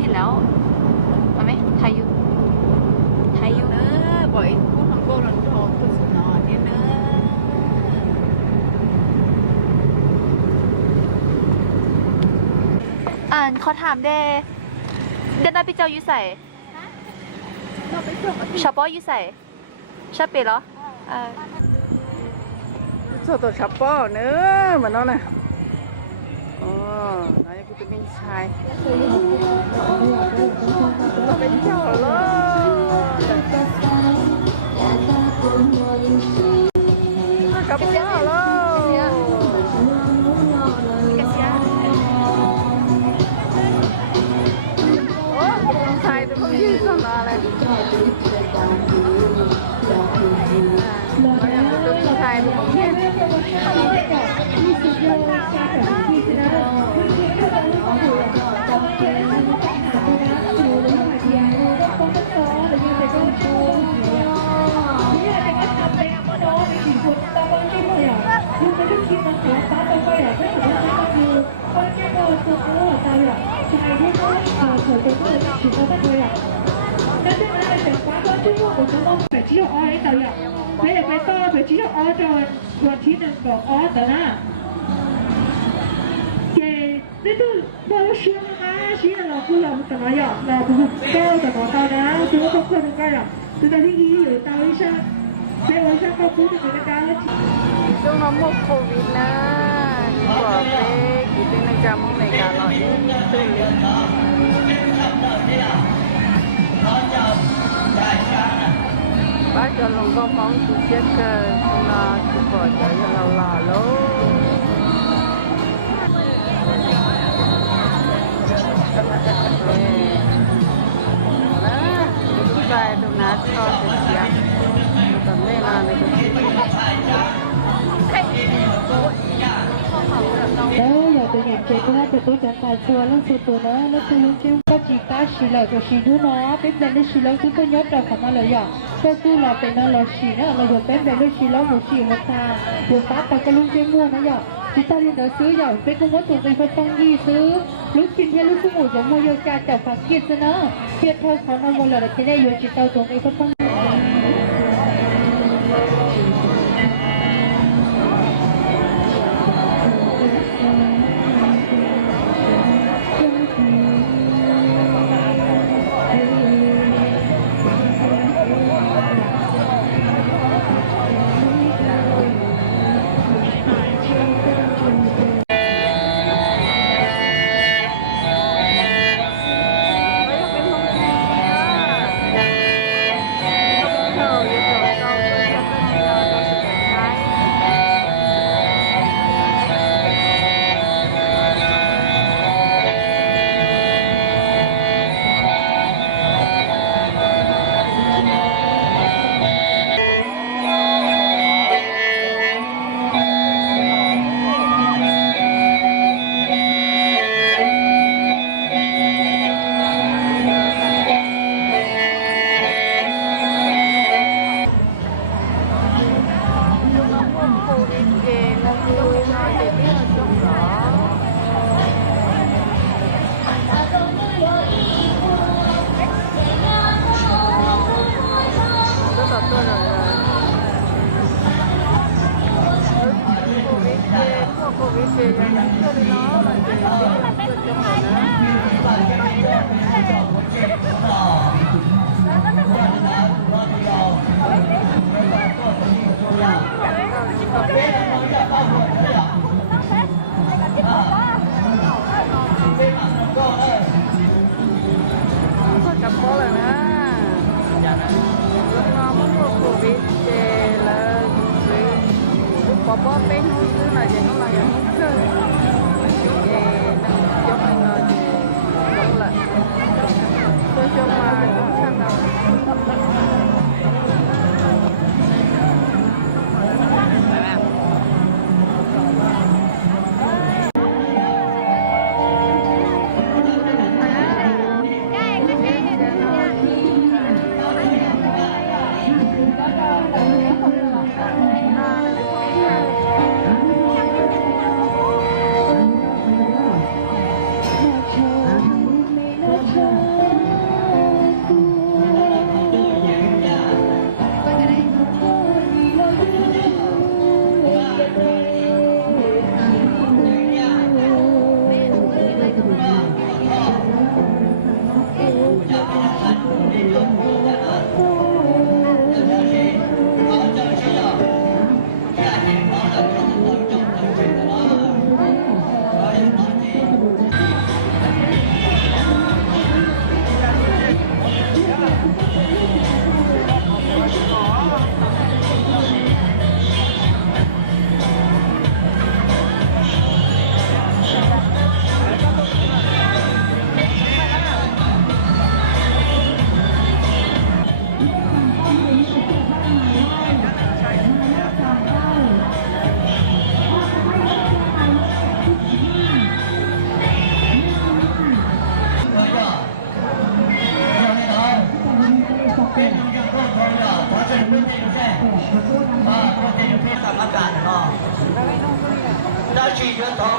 เห็นแล้วมาไหมไทยอยู่ไทยอยู่ เนอะบ่อยพูดของโก้หลังทองคือสุดนอนเนี่ยเนอะ เขาถามเด้เดนนาพี่เจ้าอยู่ใส่ เราไปส่ง ชอปเปอร์อยู่ใส่ชอบเปเหรอโซโตชัปเปอร์เนอะเหมือนน้องน่ะอ๋อน้อยกูจะเป็นชายเราเป็นเจ้าเลยกับเจ้าเลยโอ้ชายตัวนี้สนอะไรชายตัวนี้你入去多，佢只要我在個錢能夠我得啦。嘅，你都冇算啊，錢能夠攞怎麼樣？攞不夠怎麼辦呢？怎麼不可能幹呀？就在你有道理上，所以我想到不是你的家了。 ช่วงน้ำมกโควิดนะบอกเลยกินในจำในการรอตื่นบ้านจะลงก็มองดูเช็คกันนะทุกคนจะเราหล่อโลนะดูใจดูนัดชอบเสียแต่ไม่นานเลยแล้วอยากจะเห็นเจ้าหน้าที่ตัวจัดการตัวแล้วสุดตัวนะแล้วตัวลุงเจ้าก็จีก้าสีเหล่าตัวสีดูนะเป็นแบบนี้สีเหล่าตัวก็ยอดเราของมาเลยอ่ะก็ตู้เราเป็นเราสีนะเราอยู่เป็นแบบนี้สีเหล่าหมูสีหัวตาหัวตาแต่ก็ลุงเจ้ามั่วนะอ่ะที่ตาเรียนเราซื้ออย่างเป็นก็ว่าตัวเป็นคนต้องยี่ซื้อลูกกินเยอะลูกสมุนจะมั่วโยกาแต่ฝักกินนะเพียรเท่าเขาเอาหมดเลยที่ได้โยจิตเอาตัวเป็นคนต้องกับพ่อเลยนะลูกน้องมันพวกโควิดเจเลยปอบเป็นหุ้นซื้อหน่อยเดี๋ยวน้องเราอย่างหุ้นซื้อยุคเอนั่งยกเงินน้องละตัวชมมาจนช่างเรา เ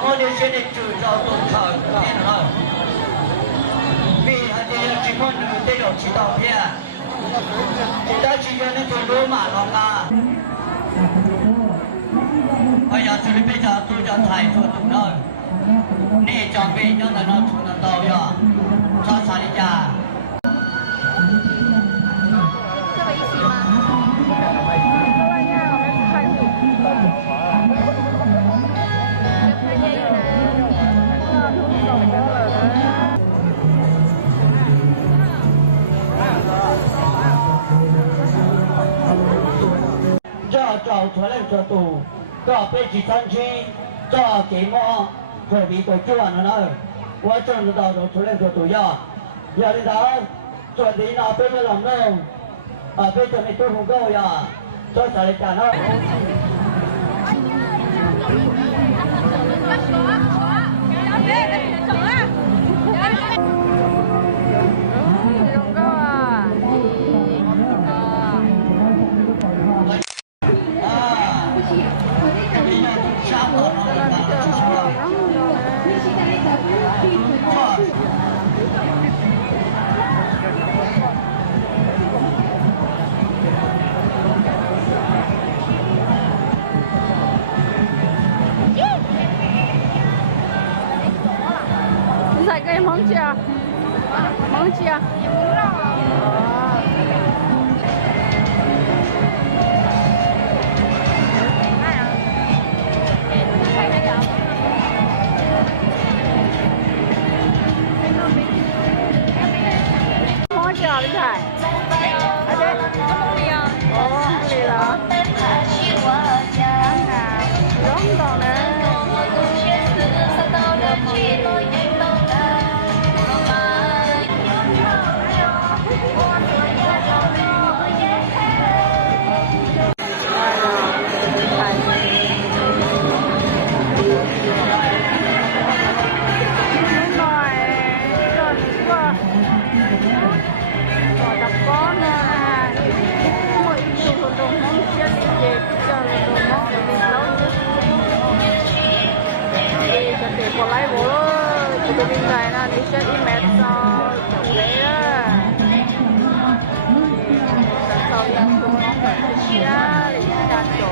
我哋先嚟做咗動作片啦。มีอาจจะยังชิมอนดูได้หรอกชิดอกเพียได้ชิมอนนี่ตัวรู้มาลองกาพยายามจะไปจะตัวจะถ่ายตัวตรงนั้นนี่จอมเป็นยังแต่นอนทุนต่อยชอบสาริจา这个一起吗？找出来做多，找北极山区，找芥末，做米做酒完了呢。我真知道找出来做多呀，要的到做的那北的人呢，北的没多不够呀，做啥来干呢？再给蒙起啊，蒙起啊！你蒙上了。蒙起啊，厉害！而且这么厉害，哦，厉害了。看看，冷到呢。Còn lấy bộ chị bên này là đi chơi im mệt cho chồng đấy đó sau dân xuống nó phải chia để ra chỗ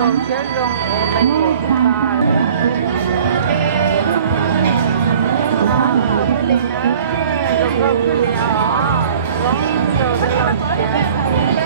cho chết rong em mình của chúng ta đi nữa rồi có cái gì đó rong rồi để làm chết